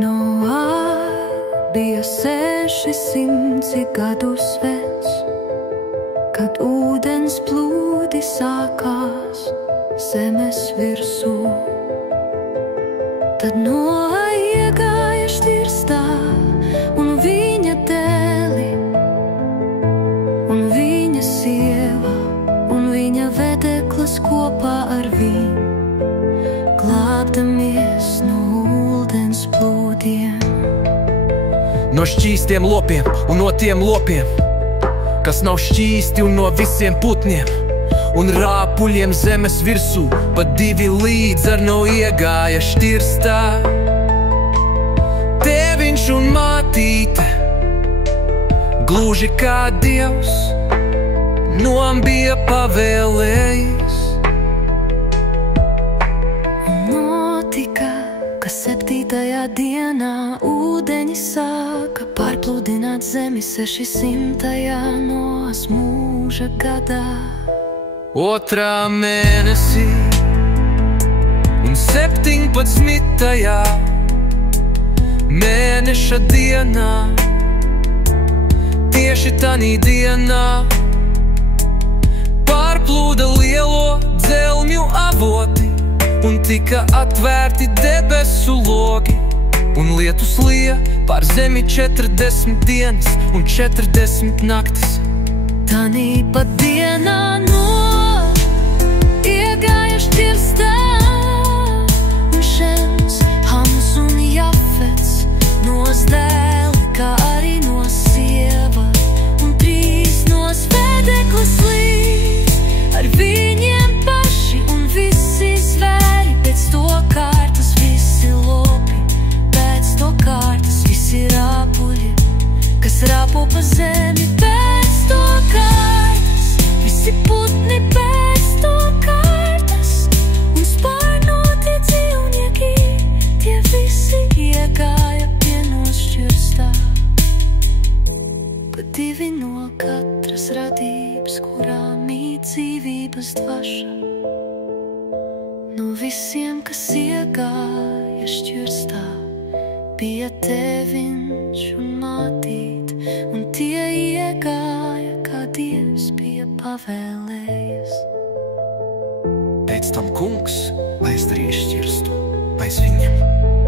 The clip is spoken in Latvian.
Noā bija 600 gadus vecs, kad ūdens plūdi sākās zemes virsū. Tad Noā iegāja šķirstā un viņa dēli, un viņa sieva, un viņa vedeklis kopā ar viņu, glābdamies no ūdens plūdiem. No šķīstiem lopiem un no tiem lopiem, kas nav šķīsti, un no visiem putniem un rāpuļiem zemes virsū, pa 2 līdz ar no iegāja šķirstā. Tēviņš un mātīte, gluži kā Dievs, Noam bija pavēlējis. Notika, ka 7. dienā ūdeņi sāka pārpludināt zemi 600. Noas mūža gadā. 2. mēnesī un 17. mēneša dienā, tieši tanī dienā, pārplūda lielo dzelmju avoti un tika atvērti debesu logi, un lietus lija pār zemi 40 dienas un 40 naktis. Tanī pat dienā Noa iegāja šķirstā, un Šems, Hams un Jafets, Noas dēli, kā arī Noas sieva, un 3 Noas vedeklis līdz ar viņiem paši, un visi zvēri, pēc to kārtas visi lopi, pēc to kārtas visi rāpuļi, kas rāpo pa zemi, pēc to kārtas visi putni, pēc to kārtas, un spārnoti dzīvnieki, tie visi iegāja pie Noas šķirstā. Pa 2 no katras radības, kurā mīt dzīvības dvaša, no visiem, kas iegāja šķirstā, bija tēviņš un mātīt, un tie iegāja, kā Dievs bija pavēlējis. Pēc tam kungs, lai es darīju šķirstu aiz viņiem.